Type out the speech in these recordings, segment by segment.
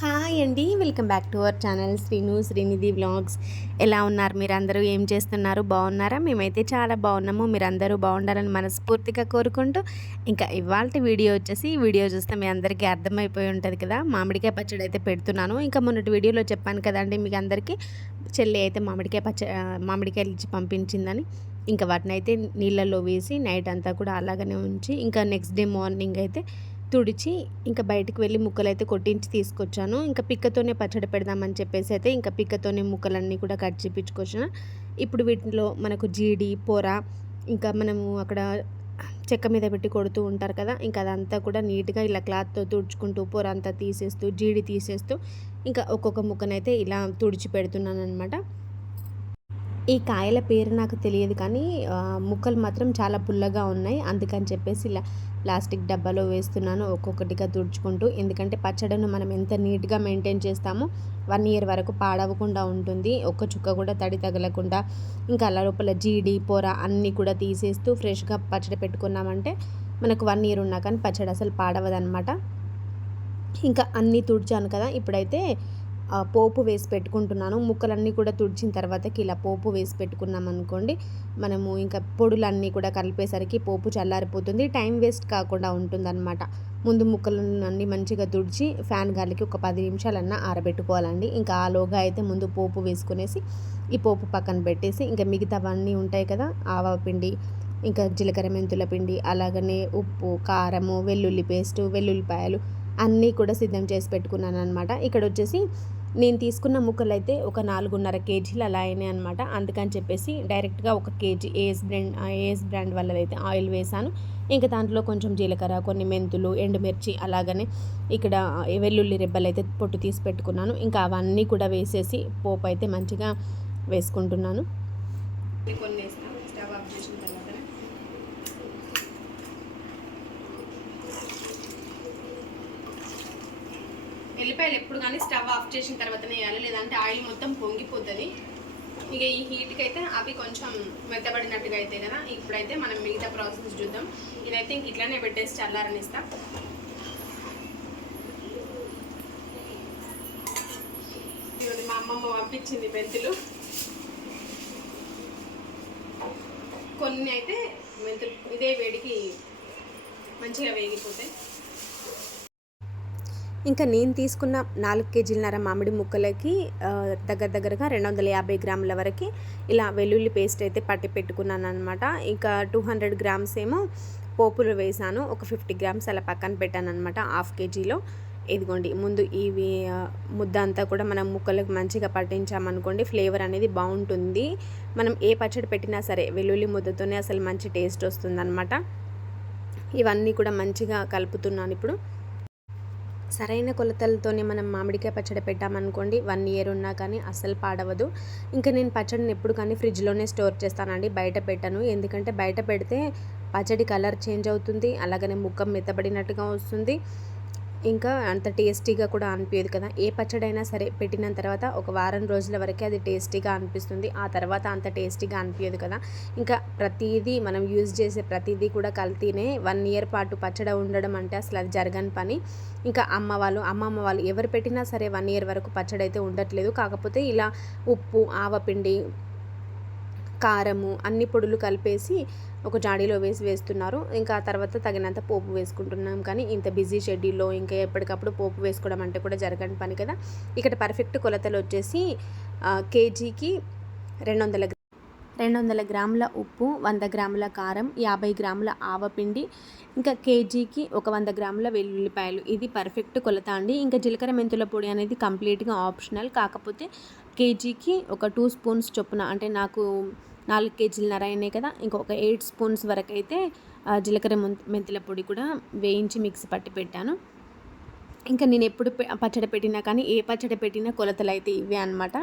Hi అండి. Welcome back to our channel Srinu Srinidhi vlogs. ఎలా ఉన్నారు మీరందరూ? ఏం చేస్తున్నారు? బాగున్నారా? మేమైతే చాలా బాగున్నాము. మీరందరూ బాగుండాలని మనస్ఫూర్తిగా కోరుకుంటూ ఇంకా ఇవాళ వీడియో వచ్చేసి ఈ వీడియో చూస్తే మీ అందరికీ అర్థమైపోయి ఉంటుంది కదా. మామిడికాయ పచ్చడి అయితే పెడుతున్నాను. ఇంకా మొన్నటి వీడియోలో చెప్పాను కదండి మీకు అందరికీ. చెల్లి అయితే మామిడికాయ పచ్చ మామిడికాయలు ఇచ్చి పంపించిందని. ఇంకా వాటిని అయితే నీళ్ళల్లో వేసి నైట్ అంతా కూడా అలాగనే ఉంచి ఇంకా నెక్స్ట్ డే మార్నింగ్ అయితే తుడిచి ఇంకా బయటకు వెళ్ళి ముక్కలు అయితే కొట్టించి తీసుకొచ్చాను. ఇంకా పిక్కతోనే పచ్చడి పెడదామని చెప్పేసి అయితే ఇంకా పిక్కతోనే ముక్కలన్నీ కూడా కట్ చేపించుకొచ్చాను. ఇప్పుడు వీటిలో మనకు జీడి పొర ఇంకా మనము అక్కడ చెక్క మీద పెట్టి కొడుతూ ఉంటారు కదా ఇంకా అదంతా కూడా నీట్గా ఇలా క్లాత్తో తుడుచుకుంటూ పొర అంతా తీసేస్తూ జీడి తీసేస్తూ ఇంకా ఒక్కొక్క ముక్కనైతే ఇలా తుడిచి పెడుతున్నాను అనమాట ఈ కాయల పేరు నాకు తెలియదు కానీ ముక్కలు మాత్రం చాలా పుల్లగా ఉన్నాయి. అందుకని చెప్పేసి ఇలా ప్లాస్టిక్ డబ్బాలో వేస్తున్నాను ఒక్కొక్కటిగా తుడుచుకుంటూ. ఎందుకంటే పచ్చడిను మనం ఎంత నీట్గా మెయింటైన్ చేస్తామో వన్ ఇయర్ వరకు పాడవకుండా ఉంటుంది. ఒక్క చుక్క కూడా తడి తగలకుండా ఇంకా అలా లోపల జీడి పొర అన్నీ కూడా తీసేస్తూ ఫ్రెష్గా పచ్చడి పెట్టుకున్నామంటే మనకు వన్ ఇయర్ ఉన్నా కానీ పచ్చడి అసలు పాడవదనమాట ఇంకా అన్నీ తుడిచాను కదా ఇప్పుడైతే పోపు వేసి పెట్టుకుంటున్నాను. ముక్కలన్నీ కూడా తుడిచిన తర్వాతకి ఇలా పోపు వేసి పెట్టుకున్నాం అనుకోండి మనము ఇంకా పొడులన్నీ కూడా కలిపేసరికి పోపు చల్లారిపోతుంది. టైం వేస్ట్ కాకుండా ఉంటుందన్నమాట. ముందు ముక్కలన్నీ మంచిగా తుడిచి ఫ్యాన్ గాలికి ఒక పది నిమిషాలన్నా ఆరబెట్టుకోవాలండి. ఇంకా ఆలోగా అయితే ముందు పోపు వేసుకునేసి ఈ పోపు పక్కన పెట్టేసి ఇంకా మిగతావన్నీ ఉంటాయి కదా ఆవా పిండి ఇంకా జీలకర్ర మెంతుల పిండి అలాగనే ఉప్పు కారము వెల్లుల్లి పేస్టు వెల్లుల్లిపాయలు అన్నీ కూడా సిద్ధం చేసి పెట్టుకున్నాను అనమాట ఇక్కడ వచ్చేసి నేను తీసుకున్న ముక్కలు అయితే ఒక నాలుగున్నర కేజీలు అలా అయినాయి అనమాట అందుకని చెప్పేసి డైరెక్ట్గా ఒక KG AS brand AS brand అయితే ఆయిల్ వేసాను. ఇంకా దాంట్లో కొంచెం జీలకర్ర కొన్ని మెంతులు ఎండుమిర్చి అలాగనే ఇక్కడ వెల్లుల్లి రెబ్బలు అయితే పొట్టు తీసి పెట్టుకున్నాను. ఇంకా అవన్నీ కూడా వేసేసి పోపు అయితే మంచిగా వేసుకుంటున్నాను. కొన్ని స్టవ్ ఆఫ్ చేసిన తర్వాత ఉల్లిపాయలు ఎప్పుడు కానీ స్టవ్ ఆఫ్ చేసిన తర్వాతనే వేయాలి లేదంటే ఆయిల్ మొత్తం పొంగిపోతుంది. ఇక ఈ హీట్కి అయితే అవి కొంచెం మెత్తబడినట్టుగా అయితే కదా ఇప్పుడైతే మనం మిగతా ప్రాసెస్ చూద్దాం. ఇదైతే ఇంక ఇట్లానే పెట్టేసి చల్లారని ఇస్తా మా అమ్మమ్మ పంపించింది మెంతులు. కొన్ని అయితే మెంతులు ఇదే వేడికి మంచిగా వేగిపోతాయి. ఇంకా నేను తీసుకున్న నాలుగు కేజీలన్నర మామిడి ముక్కలకి దగ్గర దగ్గరగా రెండు వందల యాభై గ్రాముల వరకు ఇలా వెల్లుల్లి పేస్ట్ అయితే పట్టి పెట్టుకున్నాను అనమాట ఇంకా టూ హండ్రెడ్ గ్రామ్స్ ఏమో పోపులు వేసాను. ఒక ఫిఫ్టీ గ్రామ్స్ అలా పక్కన పెట్టాను అనమాట హాఫ్ కేజీలో. ఇదిగోండి ముందు ఇవి ముద్ద అంతా కూడా మనం ముక్కలకు మంచిగా పట్టించామనుకోండి ఫ్లేవర్ అనేది బాగుంటుంది. మనం ఏ పచ్చడి పెట్టినా సరే వెల్లుల్లి ముద్దతోనే అసలు మంచి టేస్ట్ వస్తుంది ఇవన్నీ కూడా మంచిగా కలుపుతున్నాను ఇప్పుడు. సరైన కొలతలతోనే మనం మామిడికాయ పచ్చడి పెట్టామనుకోండి వన్ ఇయర్ ఉన్నా కానీ అస్సలు పాడవదు. ఇంకా నేను పచ్చడిని ఎప్పుడు కానీ ఫ్రిడ్జ్లోనే స్టోర్ చేస్తానండి బయట పెట్టను. ఎందుకంటే బయట పెడితే పచ్చడి కలర్ చేంజ్ అవుతుంది అలాగనే ముఖం మెత్తబడినట్టుగా వస్తుంది. ఇంకా అంత టేస్టీగా కూడా అనిపించదు కదా. ఏ పచ్చడైనా సరే పెట్టిన తర్వాత ఒక వారం రోజుల వరకే అది టేస్టీగా అనిపిస్తుంది. ఆ తర్వాత అంత టేస్టీగా అనిపించదు కదా. ఇంకా ప్రతిదీ మనం యూజ్ చేసే ప్రతిదీ కూడా కల్తీనే వన్ ఇయర్ పాటు పచ్చడి ఉండడం అంటే అసలు అది జరగని పని. ఇంకా అమ్మ వాళ్ళు అమ్మమ్మ వాళ్ళు ఎవరు పెట్టినా సరే వన్ ఇయర్ వరకు పచ్చడి అయితే ఉండట్లేదు. కాకపోతే ఇలా ఉప్పు ఆవపిండి కారము అన్ని పొడులు కలిపేసి ఒక జాడీలో వేసి వేస్తున్నారు. ఇంకా ఆ తర్వాత తగినంత పోపు వేసుకుంటున్నాం. కానీ ఇంత బిజీ షెడ్యూల్లో ఇంకా ఎప్పటికప్పుడు పోపు వేసుకోవడం అంటే కూడా జరగని పని కదా. ఇక్కడ పర్ఫెక్ట్ కొలతలు వచ్చేసి కేజీకి రెండు వందల రెండు వందల గ్రాముల ఉప్పు వంద గ్రాముల కారం యాభై గ్రాముల ఆవపిండి ఇంకా కేజీకి ఒక వంద గ్రాముల వెల్లుల్లిపాయలు. ఇది పర్ఫెక్ట్ కొలత అండి. ఇంకా జీలకర్ర మెంతుల పొడి అనేది కంప్లీట్గా ఆప్షనల్. కాకపోతే కేజీకి ఒక టూ స్పూన్స్ చొప్పున అంటే నాకు నాలుగు కేజీలన్నర అయినాయి కదా ఇంకొక ఎయిట్ స్పూన్స్ వరకు అయితే జీలకర్ర మెంతుల పొడి కూడా వేయించి మిక్సీ పట్టి పెట్టాను. ఇంకా నేను ఎప్పుడు పచ్చడి పెట్టినా కానీ ఏ పచ్చడి పెట్టినా కొలతలు అయితే ఇవే అనమాట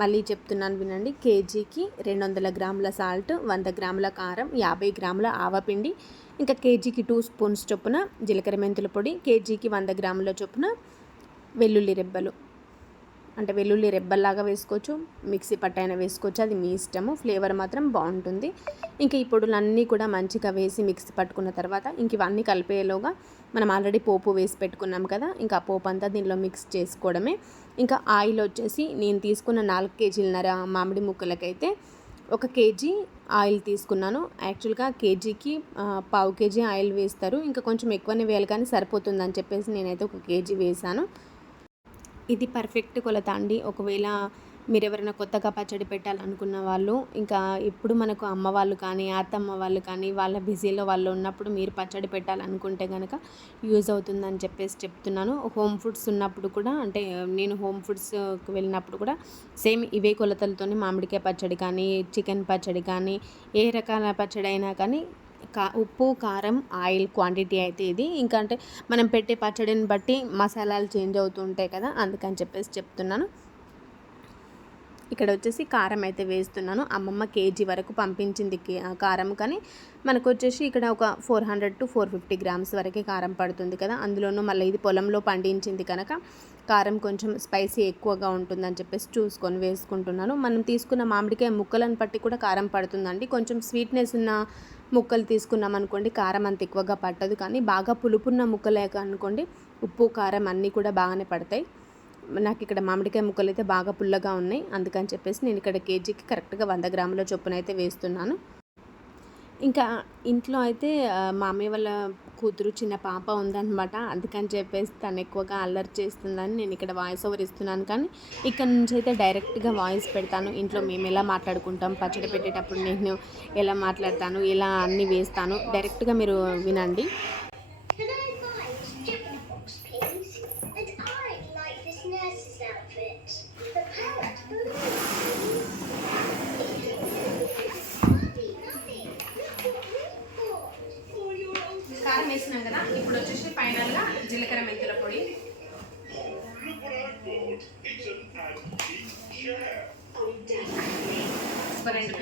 మళ్ళీ చెప్తున్నాను వినండి. కేజీకి రెండు వందల గ్రాముల సాల్ట్ వంద గ్రాముల కారం యాభై గ్రాముల ఆవపిండి ఇంకా కేజీకి టూ స్పూన్స్ చొప్పున జీలకర్ర మెంతుల పొడి కేజీకి వంద గ్రాముల చొప్పున వెల్లుల్లి రెబ్బలు. అంటే వెల్లుల్లి రెబ్బల్లాగా వేసుకోవచ్చు మిక్సీ పట్టైన వేసుకోవచ్చు అది మీ ఇష్టము ఫ్లేవర్ మాత్రం బాగుంటుంది. ఇంకా ఈ పొడులన్నీ కూడా మంచిగా వేసి మిక్సీ పట్టుకున్న తర్వాత ఇంక ఇవన్నీ కలిపేలోగా మనం ఆల్రెడీ పోపు వేసి పెట్టుకున్నాం కదా ఇంకా పోపు అంతా దీనిలో మిక్స్ చేసుకోవడమే. ఇంకా ఆయిల్ వచ్చేసి నేను తీసుకున్న నాలుగు కేజీలన్నర మామిడి ముక్కలకైతే ఒక కేజీ ఆయిల్ తీసుకున్నాను. యాక్చువల్గా కేజీకి పావు కేజీ ఆయిల్ వేస్తారు. ఇంకా కొంచెం ఎక్కువనే వేయాలి కానీ సరిపోతుందని చెప్పేసి నేనైతే ఒక కేజీ వేసాను ఇది పర్ఫెక్ట్ కొలత అండి. ఒకవేళ మీరు ఎవరైనా కొత్తగా పచ్చడి పెట్టాలనుకున్న వాళ్ళు ఇంకా ఇప్పుడు మనకు అమ్మ వాళ్ళు కానీ అత్తమ్మ వాళ్ళు కానీ వాళ్ళ బిజీలో వాళ్ళు ఉన్నప్పుడు మీరు పచ్చడి పెట్టాలనుకుంటే కనుక యూజ్ అవుతుందని చెప్పేసి చెప్తున్నాను. హోమ్ ఫుడ్స్ ఉన్నప్పుడు కూడా అంటే నేను హోమ్ ఫుడ్స్కి వెళ్ళినప్పుడు కూడా సేమ్ ఇవే కొలతలతోని మామిడికాయ పచ్చడి కానీ చికెన్ పచ్చడి కానీ ఏ రకాల పచ్చడి అయినా కానీ కా ఉప్పు కారం ఆయిల్ క్వాంటిటీ అయితే ఇది. ఇంకా అంటే మనం పెట్టే పచ్చడిని బట్టి మసాలాలు చేంజ్ అవుతుంటాయి కదా అందుకని చెప్పేసి చెప్తున్నాను. ఇక్కడ వచ్చేసి కారం అయితే వేస్తున్నాను. అమ్మమ్మ కేజీ వరకు పంపించింది కారం కానీ మనకు వచ్చేసి ఇక్కడ ఒక four hundred to four fifty grams వరకే కారం పడుతుంది కదా. అందులోనూ మళ్ళీ ఇది పొలంలో పండించింది కనుక కారం కొంచెం స్పైసీ ఎక్కువగా ఉంటుందని చెప్పేసి చూసుకొని వేసుకుంటున్నాను. మనం తీసుకున్న మామిడికాయ ముక్కలను బట్టి కూడా కారం పడుతుందండి. కొంచెం స్వీట్నెస్ ఉన్న ముక్కలు తీసుకున్నాం అనుకోండి కారం అంత ఎక్కువగా పట్టదు కానీ బాగా పులుపున్న ముక్కలే అనుకోండి ఉప్పు కారం అన్నీ కూడా బాగానే పడతాయి. నాకు ఇక్కడ మామిడికాయ ముక్కలు అయితే బాగా పుల్లగా ఉన్నాయి. అందుకని చెప్పేసి నేను ఇక్కడ కేజీకి కరెక్ట్గా వంద గ్రాముల చొప్పున అయితే వేస్తున్నాను. ఇంకా ఇంట్లో అయితే మామయ్య వాళ్ళ కూతురు చిన్న పాప ఉందన్నమాట. అందుకని చెప్పేసి తను ఎక్కువగా అల్లరి చేస్తుందని నేను ఇక్కడ వాయిస్ ఓవర్ ఇస్తున్నాను. కానీ ఇక్కడ నుంచి అయితే డైరెక్ట్గా వాయిస్ పెడతాను. ఇంట్లో మేము ఎలా మాట్లాడుకుంటాం పచ్చడి పెట్టేటప్పుడు నేను ఎలా మాట్లాడతాను ఎలా అన్నీ వేస్తాను డైరెక్ట్గా మీరు వినండి. వేసినాం కదా ఇప్పుడు వచ్చేసి ఫైనల్గా జీలకర్ర మెంతుల పొడి. రెండు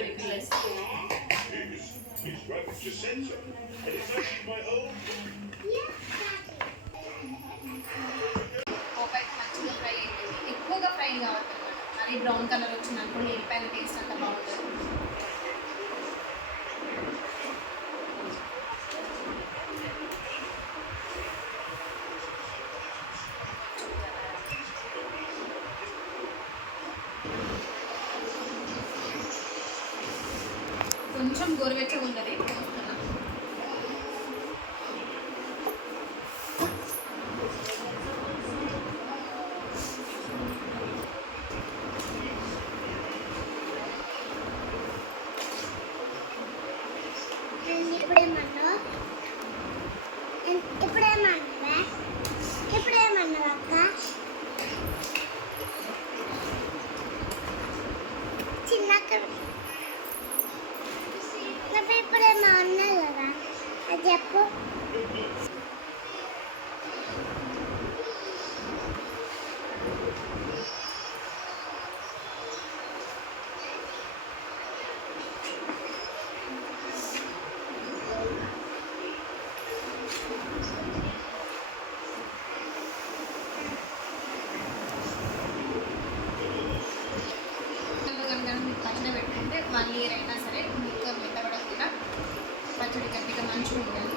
మంచిగా ఫ్రై అయిపోయింది ఎక్కువగా ఫ్రై కావద్దు మరి బ్రౌన్ కలర్ వచ్చింది అనుకోండి ఎల్లిపాయల టేస్ట్ అంత బాగుంటుంది అది చెప్పు కనుక మీరు పచ్చడి పెట్టుకుంటే వన్ ఇయర్ అయినా సరే ముక్క మెత్తబడకుండా పచ్చడి గట్టిగా మంచిగా ఉండాలి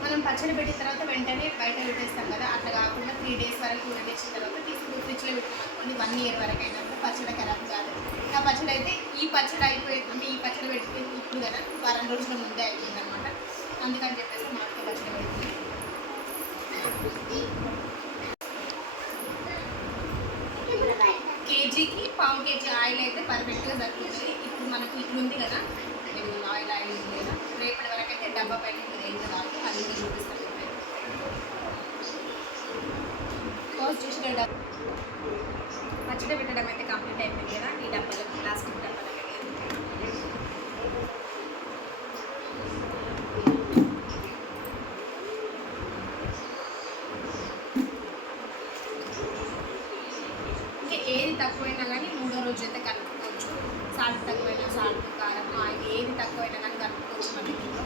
మనం పచ్చడి పెట్టిన తర్వాత వెంటనే బయట పెట్టేస్తాం కదా అట్లా కాకుండా త్రీ డేస్ వరకు పెట్టేసిన తర్వాత తీసుకుని ఫ్రిడ్జ్లో పెట్టినాం వన్ ఇయర్ వరకు అయినా కూడా పచ్చడి ఖరాబ్ కాదు. ఆ పచ్చడి అయితే ఈ పచ్చడి అయిపోయింది అంటే ఈ పచ్చడి పెట్టి ఇప్పుడు కదా వారం రోజుల ముందే అయిపోయింది అనమాట అందుకని చెప్పేసి మామిడికాయ పచ్చడి పెడుతుంది. కేజీకి పావు కేజీ ఆయిల్ అయితే పర్ఫెక్ట్గా సరిపోతుంది. ఇప్పుడు మనకి ఇప్పుడు ఉంది కదా ఆయిల్ ఆయిల్ ఉంది కదా రేపటి డబ్బా పైన ఉంటుంది ఎంత రాదు అది కూడా చూపిస్తాను ఫస్ట్ చేసిన డబ్బా పచ్చడి పెట్టడం అయితే కంప్లీట్ అయిపోయింది కదా ఈ డబ్బాలో ప్లాస్టిక్ డబ్బా పెట్టేది ఇంకా ఏది తక్కువైనా కానీ మూడో రోజు అయితే కలుపుకోవచ్చు సాల్ట్ తక్కువైనా సాల్ట్ కారం ఆయిల్ ఏది తక్కువైనా కానీ కలుపుకోవచ్చు మన ఇంట్లో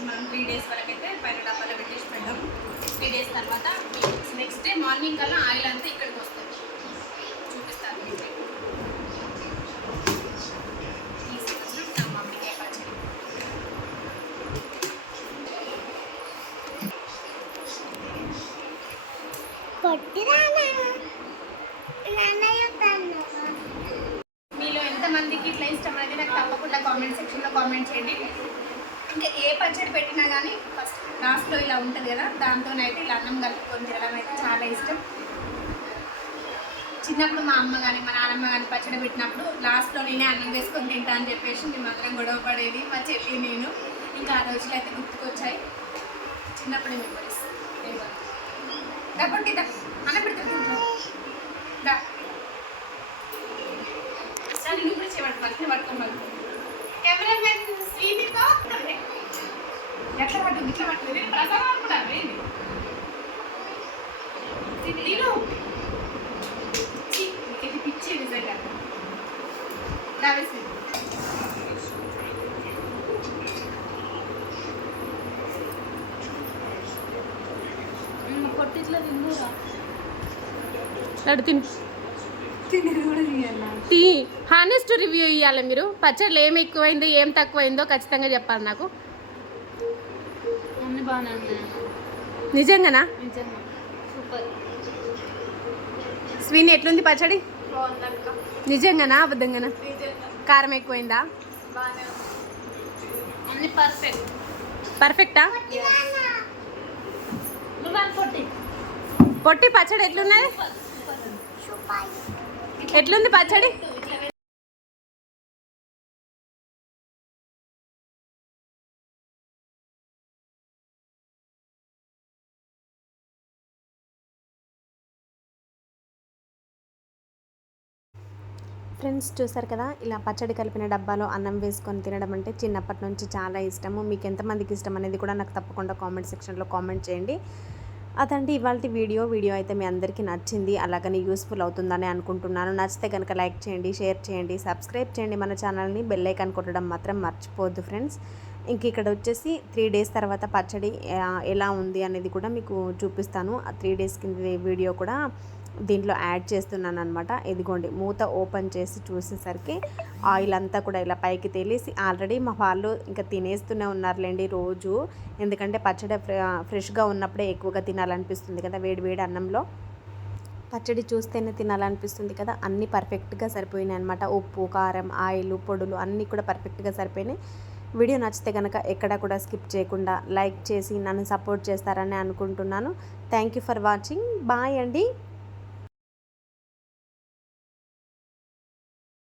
ఇంకా త్రీ డేస్ వరకు అయితే పైన డబ్బాలో పెట్టేసి పెడదాం త్రీ డేస్ తర్వాత నెక్స్ట్ డే మార్నింగ్ కల్లా ఆయిల్ అంతా ఇక్కడికి వస్తుంది చూపిస్తాను మీకు ఈ సంవత్సరం నా మమ్మీకే పచ్చడి పొట్టిదానా నాన్నయ్య తను మీలో ఎంతమందికి ఇట్లా ఇష్టం అనేది నాకు తప్పకుండా కామెంట్ సెక్షన్లో కామెంట్ చేయండి ఇంకా ఏ పచ్చడి పెట్టినా కానీ ఫస్ట్ లాస్ట్లో ఇలా ఉంటుంది కదా దాంతోనైతే ఇలా అన్నం కలుపుకొని తినడం అయితే చాలా ఇష్టం చిన్నప్పుడు మా అమ్మ కానీ మా నాన్నమ్మ కానీ పచ్చడి పెట్టినప్పుడు లాస్ట్లో నేనే అన్నం వేసుకొని తింటా అని చెప్పేసి మేమందరం గొడవ పడేది మా చెల్లి నేను. ఇంకా ఆ రోజులు అయితే గుర్తుకొచ్చాయి. చిన్నప్పుడు మెమరీస్ తప్పండి అన్న పెడతాను సరే నువ్వు కూడా చేయబడి పట్టుకుని పట్టుకొని కెమెరామెన్ ఎట్లా పట్టు ఇట్లా పట్టు లడ్డు తిను. టీ హానెస్ట్ రివ్యూ ఇవ్వాలి మీరు. పచ్చళ్ళు ఏం ఎక్కువైందో ఏం తక్కువైందో ఖచ్చితంగా చెప్పాలి నాకు. నిజంగానా? స్వీన్ ఎట్లుంది పచ్చడి? నిజంగానా? అబద్ధంగానా? కారం ఎక్కువైందా? పర్ఫెక్ట్ పొట్టి? పొట్టి పచ్చడి ఎట్లున్నది? ఎట్లుంది పచ్చడి? ఫ్రెండ్స్ చూసారు కదా ఇలా పచ్చడి కలిపిన డబ్బాలో అన్నం వేసుకొని తినడం అంటే చిన్నప్పటి నుంచి చాలా ఇష్టము. మీకు ఎంతమందికి ఇష్టం అనేది కూడా నాకు తప్పకుండా కామెంట్ సెక్షన్లో కామెంట్ చేయండి. అదండి ఇవాళ వీడియో. వీడియో అయితే మీ అందరికీ నచ్చింది అలాగని యూస్ఫుల్ అవుతుందని అనుకుంటున్నాను. నచ్చితే కనుక లైక్ చేయండి షేర్ చేయండి సబ్స్క్రైబ్ చేయండి మన ఛానల్ని. బెల్ ఐకాన్ కొట్టడం మాత్రం మర్చిపోవద్దు ఫ్రెండ్స్. ఇంక ఇక్కడ వచ్చేసి త్రీ డేస్ తర్వాత పచ్చడి ఎలా ఉంది అనేది కూడా మీకు చూపిస్తాను. ఆ త్రీ డేస్ కింద వీడియో కూడా దీంట్లో యాడ్ చేస్తున్నాను అనమాట ఇదిగోండి మూత ఓపెన్ చేసి చూసేసరికి ఆయిల్ అంతా కూడా ఇలా పైకి తేలేసి ఆల్రెడీ మా వాళ్ళు ఇంకా తినేస్తూనే ఉన్నారులేండి రోజు. ఎందుకంటే పచ్చడి ఫ్రె- ఫ్రెష్గా ఉన్నప్పుడే ఎక్కువగా తినాలనిపిస్తుంది కదా వేడి వేడి అన్నంలో. పచ్చడి చూస్తేనే తినాలనిపిస్తుంది కదా అన్నీ పర్ఫెక్ట్గా సరిపోయినాయి అనమాట ఉప్పు కారం ఆయిల్ పొడులు అన్నీ కూడా పర్ఫెక్ట్గా సరిపోయినాయి. వీడియో నచ్చితే కనుక ఎక్కడ కూడా స్కిప్ చేయకుండా లైక్ చేసి నన్ను సపోర్ట్ చేస్తారని అనుకుంటున్నాను. Thank you for watching. Bye అండి.